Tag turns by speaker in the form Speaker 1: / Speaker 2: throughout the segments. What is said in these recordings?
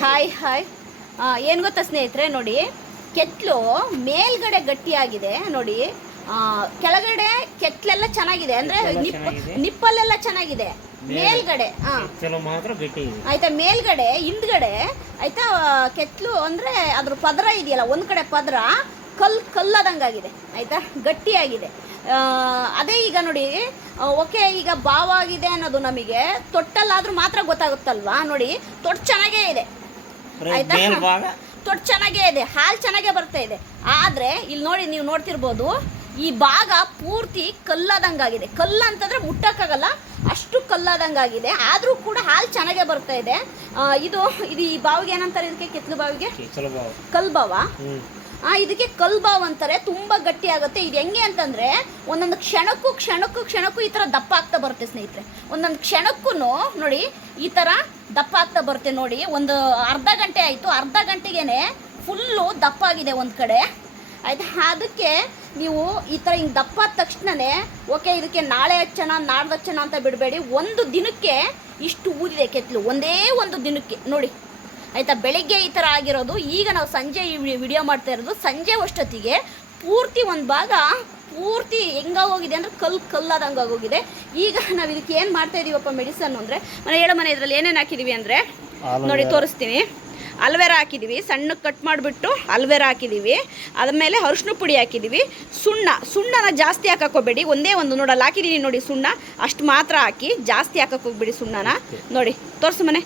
Speaker 1: Hi hi ಏನು ಗೊತ್ತಾ ಸ್ನೇಹಿತರೆ ನೋಡಿ ಕೆತ್ತಲು ಮೇಲ್ಗಡೆ ಗಟ್ಟಿಯಾಗಿದೆ ನೋಡಿ. ಆ, ಕೆಳಗಡೆ ಕೆತ್ತಲೆಲ್ಲ ಚೆನ್ನಾಗಿದೆ ಅಂದ್ರೆ
Speaker 2: ಕೆತ್ಲೆಲ್ಲ
Speaker 1: ನಿಪ್ ನಿಪ್ಪಲ್ಲೆಲ್ಲ ಚೆನ್ನಾಗಿದೆ.
Speaker 2: ಮೇಲೆ-
Speaker 1: ಮೇಲ್ಗಡೆ ಆಯ್ತಾ ಮೇಲ್ಗಡೆ ಹಿಂದ್ಗಡೆ ಆಯ್ತಾ ಕೆತ್ತಲು ಅಂದ್ರೆ ಅದ್ರ ಪದರ ಇದೆಯಲ್ಲ ಒಂದ್ ಕಡೆ ಪದರ ಕಲ್ ಕಲ್ಲದಂಗಾಗಿದೆ ಆಯ್ತಾ ಗಟ್ಟಿಯಾಗಿದೆ. ಅದೇ ಈಗ ನೋಡಿ ಓಕೆ ಈಗ ಬಾವಾಗಿದೆ ಅನ್ನೋದು ನಮಗೆ ತೊಟ್ಟಲ್ಲಾದ್ರೂ ಮಾತ್ರ ಗೊತ್ತಾಗುತ್ತಲ್ವಾ? ನೋಡಿ ತೊಟ್ಟು ಚೆನ್ನಾಗೇ ಇದೆ. ಆಯ್ತಾ? ತೊಟ್ಟು ಚೆನ್ನಾಗೇ ಇದೆ ಹಾಲು ಚೆನ್ನಾಗೇ ಬರ್ತಾ ಇದೆ. ಆದರೆ ಇಲ್ಲಿ ನೋಡಿ ನೀವು ನೋಡ್ತಿರ್ಬೋದು ಈ ಭಾಗ ಪೂರ್ತಿ ಕಲ್ಲಾದಂಗಾಗಿದೆ. ಕಲ್ಲು ಅಂತಂದ್ರೆ ಮುಟ್ಟಕ್ಕಾಗಲ್ಲ ಅಷ್ಟು ಕಲ್ಲಾದಂಗಾಗಿದೆ. ಆದರೂ ಕೂಡ ಹಾಲು ಚೆನ್ನಾಗೇ ಬರ್ತಾ ಇದೆ. ಇದು ಇದು ಈ ಬಾವಿಗೆ ಏನಂತಾರೆ ಇದಕ್ಕೆ? ಕೆತ್ತಲು ಬಾವಿಗೆ?
Speaker 2: ಚಲೋ
Speaker 1: ಆ, ಇದಕ್ಕೆ ಕಲ್ಬಾವ್ ಅಂತಾರೆ, ತುಂಬಾ ಗಟ್ಟಿ ಆಗುತ್ತೆ. ಇದು ಹೆಂಗೆ ಅಂತಂದ್ರೆ, ಒಂದೊಂದು ಕ್ಷಣಕ್ಕೂ ಕ್ಷಣಕ್ಕೂ ಕ್ಷಣಕ್ಕೂ ಈ ತರ ದಪ್ಪ ಆಗ್ತಾ ಬರುತ್ತೆ ಸ್ನೇಹಿತರೆ. ಒಂದೊಂದು ಕ್ಷಣಕ್ಕೂ ನೋಡಿ, ಈ ತರ ದಪ್ಪ ಆಗ್ತಾ ಬರುತ್ತೆ ನೋಡಿ. ಒಂದು ಅರ್ಧ ಗಂಟೆ ಆಯ್ತು, ಅರ್ಧ ಗಂಟೆಗೆನೆ ಫುಲ್ಲು ದಪ್ಪ ಆಗಿದೆ ಒಂದು ಕಡೆ. ಆಯ್ತಾ? ಅದಕ್ಕೆ ನೀವು ಈ ಥರ ಹಿಂಗೆ ದಪ್ಪ ಆದ ತಕ್ಷಣನೇ, ಓಕೆ, ಇದಕ್ಕೆ ನಾಳೆ ಹಚ್ಚೋಣ, ನಾಡ್ದು ಹಚ್ಚೋಣ ಅಂತ ಬಿಡಬೇಡಿ. ಒಂದು ದಿನಕ್ಕೆ ಇಷ್ಟು ಊದಿದೆ ಕೆತ್ತಲು. ಒಂದೇ ಒಂದು ದಿನಕ್ಕೆ. ನೋಡಿ ಆಯ್ತಾ ಬೆಳಿಗ್ಗೆ ಈ ಥರ ಆಗಿರೋದು ಈಗ ನಾವು ಸಂಜೆ ಈ ವಿಡಿಯೋ ಮಾಡ್ತಾ ಇರೋದು ಸಂಜೆ ಅಷ್ಟೊತ್ತಿಗೆ ಪೂರ್ತಿ ಒಂದು ಭಾಗ ಪೂರ್ತಿ ಹೆಂಗಾಗೋಗಿದೆ ಅಂದರೆ ಕಲ್ಲು ಕಲ್ಲಾದಂಗೆ ಆಗೋಗಿದೆ ಈಗ ನಾವು ಇದಕ್ಕೆ ಏನು ಮಾಡ್ತಾ ಇದೀವಪ್ಪ ಮೆಡಿಸನ್ ಅಂದರೆ ಮನೆ ಹೇಳೋ ಮನೆ ಇದರಲ್ಲಿ ಏನೇನು ಹಾಕಿದೀವಿ ಅಂದರೆ ನೋಡಿ ತೋರಿಸ್ತೀನಿ. ಅಲ್ವೆರಾ ಹಾಕಿದ್ದೀವಿ ಸಣ್ಣ ಕಟ್ ಮಾಡಿಬಿಟ್ಟು ಅಲ್ವೆರಾ ಹಾಕಿದ್ದೀವಿ ಅದ್ಮೇಲೆ ಅರಿಶಿನ ಪುಡಿ ಹಾಕಿದ್ದೀವಿ ಸುಣ್ಣ ಸುಣ್ಣನ ಜಾಸ್ತಿ ಹಾಕೋಬೇಡಿ ಒಂದೇ ಒಂದು ನೋಡಲ್ಲ ಹಾಕಿದ್ದೀನಿ ನೋಡಿ ಸುಣ್ಣ. ಅಷ್ಟು ಮಾತ್ರ ಹಾಕಿ ಜಾಸ್ತಿ ಹಾಕಕ್ಕೆ ಹೋಗ್ಬಿಡಿ ಸುಣ್ಣನ. ನೋಡಿ ತೋರಿಸು ಮನೆ.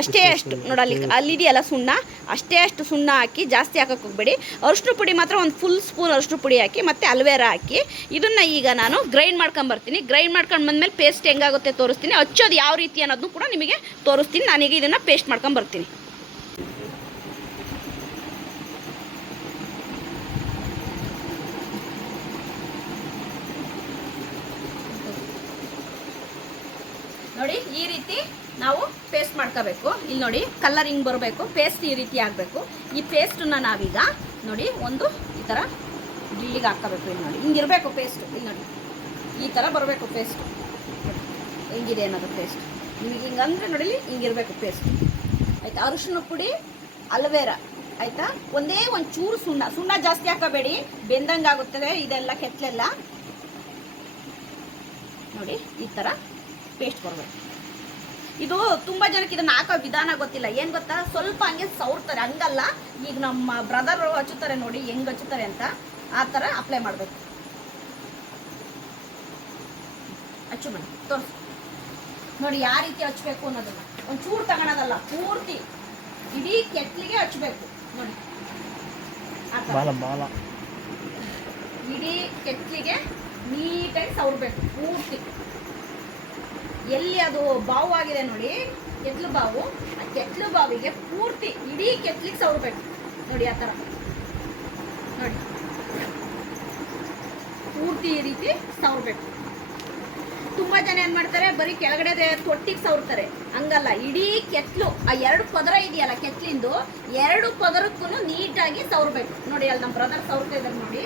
Speaker 1: ಅಷ್ಟೇ ಅಷ್ಟು ನೋಡಲ್ಲಿ ಅಲ್ಲಿದೆಯಲ್ಲ ಸುಣ್ಣ? ಅಷ್ಟೇ ಅಷ್ಟು ಸುಣ್ಣ ಹಾಕಿ ಜಾಸ್ತಿ ಹಾಕಕ್ಕೆ ಹೋಗ್ಬೇಡಿ. ಅರಿಶಿನ ಪುಡಿ ಮಾತ್ರ ಒಂದು ಫುಲ್ ಸ್ಪೂನ್ ಅರಿಶಿನ ಪುಡಿ ಹಾಕಿ ಮತ್ತು ಅಲ್ವೇರಾ ಹಾಕಿ. ಇದನ್ನು ಈಗ ನಾನು ಗ್ರೈಂಡ್ ಮಾಡ್ಕೊಂಬರ್ತೀನಿ. ಗ್ರೈಂಡ್ ಮಾಡ್ಕೊಂಡು ಬಂದಮೇಲೆ ಪೇಸ್ಟ್ ಹೆಂಗಾಗುತ್ತೆ ತೋರಿಸ್ತೀನಿ. ಹಚ್ಚೋದು ಯಾವ ರೀತಿ ಅನ್ನೋದನ್ನು ಕೂಡ ನಿಮಗೆ ತೋರಿಸ್ತೀನಿ. ನಾನೀಗ ಇದನ್ನು ಪೇಸ್ಟ್ ಮಾಡ್ಕೊಂಬರ್ತೀನಿ. ನೋಡಿ ಈ ರೀತಿ ನಾವು ಪೇಸ್ಟ್ ಮಾಡ್ಕೋಬೇಕು. ಇಲ್ಲಿ ನೋಡಿ ಕಲರ್ ಹಿಂಗೆ ಬರಬೇಕು ಪೇಸ್ಟ್ ಈ ರೀತಿ ಆಗಬೇಕು. ಈ ಪೇಸ್ಟನ್ನ ನಾವೀಗ ನೋಡಿ, ಒಂದು ಈ ಥರ ಗಿಲ್ಲಿಗೆ ಹಾಕ್ಕೋಬೇಕು ಇಲ್ಲಿ ನೋಡಿ. ಹಿಂಗಿರಬೇಕು ಪೇಸ್ಟ್ ಇಲ್ಲಿ ನೋಡಿ. ಈ ಥರ ಬರಬೇಕು ಪೇಸ್ಟ್ ಹಿಂಗಿದೆ ಅನ್ನೋದು ಪೇಸ್ಟ್ ನಿಮಗೆ ಹಿಂಗಂದ್ರೆ ನೋಡಿ ಹಿಂಗಿರಬೇಕು ಪೇಸ್ಟ್ ಆಯಿತಾ? ಅರಿಶಿನ ಪುಡಿ, ಅಲ್ವೇರ. ಆಯಿತಾ? ಒಂದೇ ಒಂದು ಚೂರು ಸುಣ್ಣ. ಸುಣ್ಣ ಜಾಸ್ತಿ ಹಾಕೋಬೇಡಿ ಬೆಂದಂಗೆ ಆಗುತ್ತದೆ, ಇದೆಲ್ಲ ಕೆತ್ತಲೆಲ್ಲ. ನೋಡಿ, ಈ ಥರ ಪೇಸ್ಟ್ ಬರಬೇಕು. ಇದು ತುಂಬಾ ಜನಕ್ಕೆ ಇದನ್ನ ಹಾಕೋ ವಿಧಾನ ಗೊತ್ತಿಲ್ಲ. ಏನ್ ಗೊತ್ತಾ? ಸ್ವಲ್ಪ ಹಂಗೆ ಸೌರ್ತಾರೆ. ಹಂಗಲ್ಲ. ಈಗ ನಮ್ಮ ಬ್ರದರ್ ಹಚ್ಚುತ್ತಾರೆ ನೋಡಿ ಹೆಂಗ್ ಹಚ್ಚುತ್ತಾರೆ ಅಂತ ಆ ಥರ ಅಪ್ಲೈ ಮಾಡಬೇಕು. ಹಚ್ಚು ಮೇಡಮ್ ತೋರಿಸಿ. ನೋಡಿ ಯಾವ ರೀತಿ ಹಚ್ಬೇಕು ಅನ್ನೋದನ್ನ. ಒಂದು ಚೂರು ತಗೊಳೋದಲ್ಲ ಪೂರ್ತಿ. ಇಡೀ ಕೆಟ್ಲಿಗೆ ಹಚ್ಬೇಕು ನೋಡಿ. ಇಡೀ ಕೆಟ್ಲಿಗೆ ನೀಟಾಗಿ ಸವರ್ಬೇಕು ಪೂರ್ತಿ. ಎಲ್ಲಿ ಅದು ಬಾವು ಆಗಿದೆ ನೋಡಿ ಕೆತ್ಲು ಬಾವು, ಆ ಕೆತ್ಲು ಬಾವಿಗೆ ಪೂರ್ತಿ ಇಡೀ ಕೆತ್ಲಿಗೆ ಸವರ್ಬೇಕು. ನೋಡಿ ಆ ಥರ. ನೋಡಿ. ಪೂರ್ತಿ ಈ ರೀತಿ ಸವರ್ಬೇಕು. ತುಂಬಾ ಜನ ಏನ್ ಮಾಡ್ತಾರೆ, ಬರೀ ಕೆಳಗಡೆ ತೊಟ್ಟಿಗೆ ಸವರ್ತಾರೆ. ಹಂಗಲ್ಲ, ಇಡೀ ಕೆತ್ಲು ಆ ಎರಡು ಪದರ ಇದೆಯಲ್ಲ ಕೆತ್ಲಿಂದು ಎರಡು ಪದರಕ್ಕೂ ನೀಟಾಗಿ ಸವರ್ಬೇಕು. ನೋಡಿ, ಅಲ್ಲಿ ನಮ್ಮ ಬ್ರದರ್ ಸವರ್ತಾ ಇದ್ದಾರೆ ನೋಡಿ.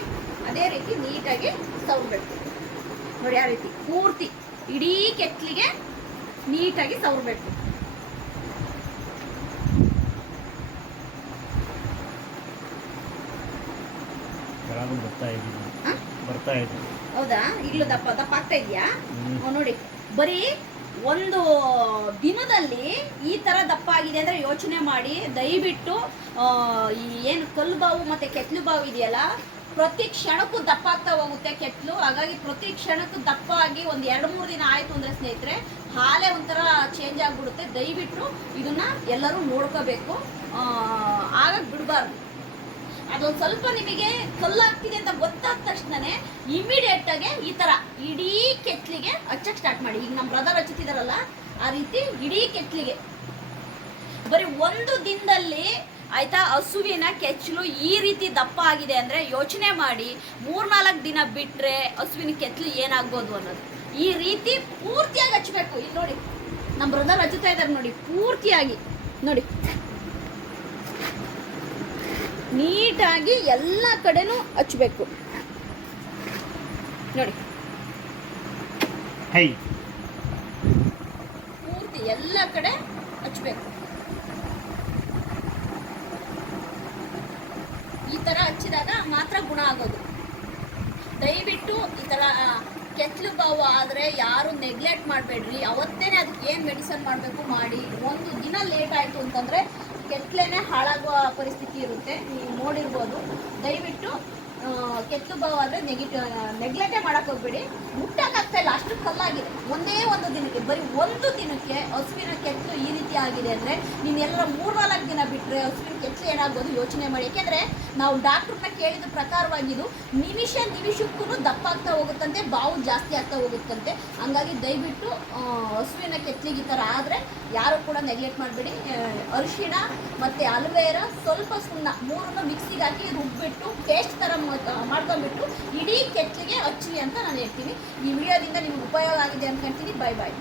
Speaker 1: ಅದೇ ರೀತಿ ನೀಟಾಗಿ ಸವರ್ಬೇಕು. ನೋಡಿ, ಆ ರೀತಿ, ಪೂರ್ತಿ. ಇಡೀ ಕೆತ್ತಲಿಗೆ ನೀಟಾಗಿ ಸವರ್ಬೇಕು. ಹೌದಾ? ಈಗಲೂ ದಪ್ಪ ದಪ್ಪ ಆಗ್ತಾ ಇದೆಯಾ. ನೋಡಿ. ಬರೀ ಒಂದು ದಿನದಲ್ಲಿ ಈ ತರ ದಪ್ಪ ಆಗಿದೆ ಅಂದ್ರೆ ಯೋಚನೆ ಮಾಡಿ ದಯವಿಟ್ಟು ಏನು ಕಲ್ಲು ಬಾವು ಮತ್ತೆ ಕೆತ್ತಲು ಬಾವು ಇದೆಯಲ್ಲ ಪ್ರತಿ ಕ್ಷಣಕ್ಕೂ ದಪ್ಪ ಆಗ್ತಾ ಹೋಗುತ್ತೆ ಕೆತ್ತಲು ಹಾಗಾಗಿ ಪ್ರತಿ ಕ್ಷಣಕ್ಕೂ ದಪ್ಪ ಆಗಿ ಒಂದು ಎರಡು ಮೂರು ದಿನ ಆಯ್ತು ಅಂದ್ರೆ ಸ್ನೇಹಿತರೆ, ಹಾಲೇ ಒಂಥರ ಚೇಂಜ್ ಆಗಿಬಿಡುತ್ತೆ. ದಯವಿಟ್ಟು ಇದನ್ನ ಎಲ್ಲರೂ ನೋಡ್ಕೋಬೇಕು. ಆಗ ಬಿಡಬಾರ್ದು. ಅದೊಂದು ಸ್ವಲ್ಪ ನಿಮಗೆ ಕಲ್ಲಾಗ್ತಿದೆ ಅಂತ ಗೊತ್ತಾದ ತಕ್ಷಣನೇ ಇಮಿಡಿಯೇಟ್ ಆಗಿ ಈ ತರ ಇಡೀ ಕೆತ್ಲಿಗೆ ಹಚ್ಚಕ್ ಸ್ಟಾರ್ಟ್ ಮಾಡಿ. ಈಗ ನಮ್ಮ ಬ್ರದರ್ ಹಚ್ಚುತ್ತಿದ್ದಾರಲ್ಲ ಆ ರೀತಿ ಇಡೀ ಕೆತ್ತಲಿಗೆ ಬರೀ ಒಂದು ದಿನದಲ್ಲಿ ಆಯ್ತಾ? ಹಸುವಿನ ಕೆಚ್ಚಲು ಈ ರೀತಿ ದಪ್ಪ ಆಗಿದೆ ಅಂದ್ರೆ ಯೋಚನೆ ಮಾಡಿ ಮೂರ್ನಾಲ್ಕು ದಿನ ಬಿಟ್ರೆ ಹಸುವಿನ ಕೆಚ್ಚಲು ಏನಾಗ್ಬೋದು ಅನ್ನೋದು. ಈ ರೀತಿ ಪೂರ್ತಿಯಾಗಿ ಹಚ್ಚಬೇಕು ಇಲ್ಲಿ ನೋಡಿ ನಮ್ಮ ಬ್ರದರ್ ಹಚ್ಚುತ್ತಾ ಇದ್ದಾರೆ ನೋಡಿ ಪೂರ್ತಿಯಾಗಿ. ನೋಡಿ. ನೀಟಾಗಿ ಎಲ್ಲ ಕಡೆನೂ ಹಚ್ಚಬೇಕು ನೋಡಿ.
Speaker 2: ಹೈ.
Speaker 1: ಪೂರ್ತಿ ಎಲ್ಲ ಕಡೆ ಹಚ್ಬೇಕು. ಹಚ್ಚಿದಾಗ ಮಾತ್ರ ಗುಣ ಆಗೋದು. ದಯವಿಟ್ಟು ಈ ಥರ ಕೆತ್ತಲು ಬಾವು ಆದರೆ ಯಾರು ನೆಗ್ಲೆಕ್ಟ್ ಮಾಡಬೇಡ್ರಿ. ಅವತ್ತೇನೆ ಅದಕ್ಕೆ ಏನು ಮೆಡಿಸನ್ ಮಾಡಬೇಕು ಮಾಡಿ. ಒಂದು ದಿನ ಲೇಟ್ ಆಯಿತು ಅಂತಂದರೆ ಕೆತ್ತಲೇನೆ ಹಾಳಾಗುವ ಪರಿಸ್ಥಿತಿ ಇರುತ್ತೆ. ನೀವು ನೋಡಿರ್ಬೋದು. ದಯವಿಟ್ಟು ಕೆತ್ತಲು ಬಾವು ಆದರೆ ನೆಗಿಟ್ ನೆಗ್ಲೆಕ್ಟೇ ಮಾಡೋಕ್ಕೋಗ್ಬೇಡಿ ಮುಟ್ಟಕ್ಕಾಗ್ತಾ ಇಲ್ಲ ಅಷ್ಟು ಕಲ್ಲಾಗಿದೆ. ಒಂದೇ ಒಂದು ದಿನಕ್ಕೆ, ಬರೀ ಒಂದು ದಿನಕ್ಕೆ ಹಸುವಿನ ಕೆಚ್ಚು ಈ ರೀತಿ ಆಗಿದೆ ಅಂದರೆ ನೀನೆಲ್ಲರ ಮೂರು ಮೂರ್ನಾಲ್ಕು ದಿನ ಬಿಟ್ಟರೆ ಹಸುವಿನ ಕೆಚ್ಚು ಏನಾಗ್ಬೋದು ಯೋಚನೆ ಮಾಡಿ. ಯಾಕೆಂದರೆ ನಾವು ಡಾಕ್ಟ್ರನ್ನ ಕೇಳಿದ ಪ್ರಕಾರವಾಗಿ ಇದು ನಿಮಿಷ ನಿಮಿಷಕ್ಕೂ ದಪ್ಪ ಆಗ್ತಾ ಹೋಗುತ್ತಂತೆ, ಬಾವು ಜಾಸ್ತಿ ಆಗ್ತಾ ಹೋಗುತ್ತಂತೆ. ಹಂಗಾಗಿ ದಯವಿಟ್ಟು ಹಸುವಿನ ಕೆಚ್ಚಲಿಗೆ ಈ ಥರ ಆದರೆ ಯಾರು ಕೂಡ ನೆಗ್ಲೆಕ್ಟ್ ಮಾಡಬೇಡಿ. ಅರಿಶಿಣ ಮತ್ತು ಅಲ್ವೇರ ಸ್ವಲ್ಪ ಸುಣ್ಣ ಮೂರನ್ನು ಮಿಕ್ಸಿಗೆ ಹಾಕಿ ರುಬ್ಬಿಟ್ಟು ಪೇಸ್ಟ್ ಥರ ಮಾಡ್ಕೊಂಡ್ಬಿಟ್ಟು ಇಡೀ ಕೆಚ್ಚಿಗೆ ಹಚ್ಚಿ ಅಂತ ನಾನು ಹೇಳ್ತೀನಿ. ಈ ವಿಡಿಯೋದಿಂದ ನಿಮ್ಗೆ ಉಪಯೋಗ ಆಗಿದೆ ಅನ್ಕೊಂತೀನಿ ಬೈ ಬಾಯ್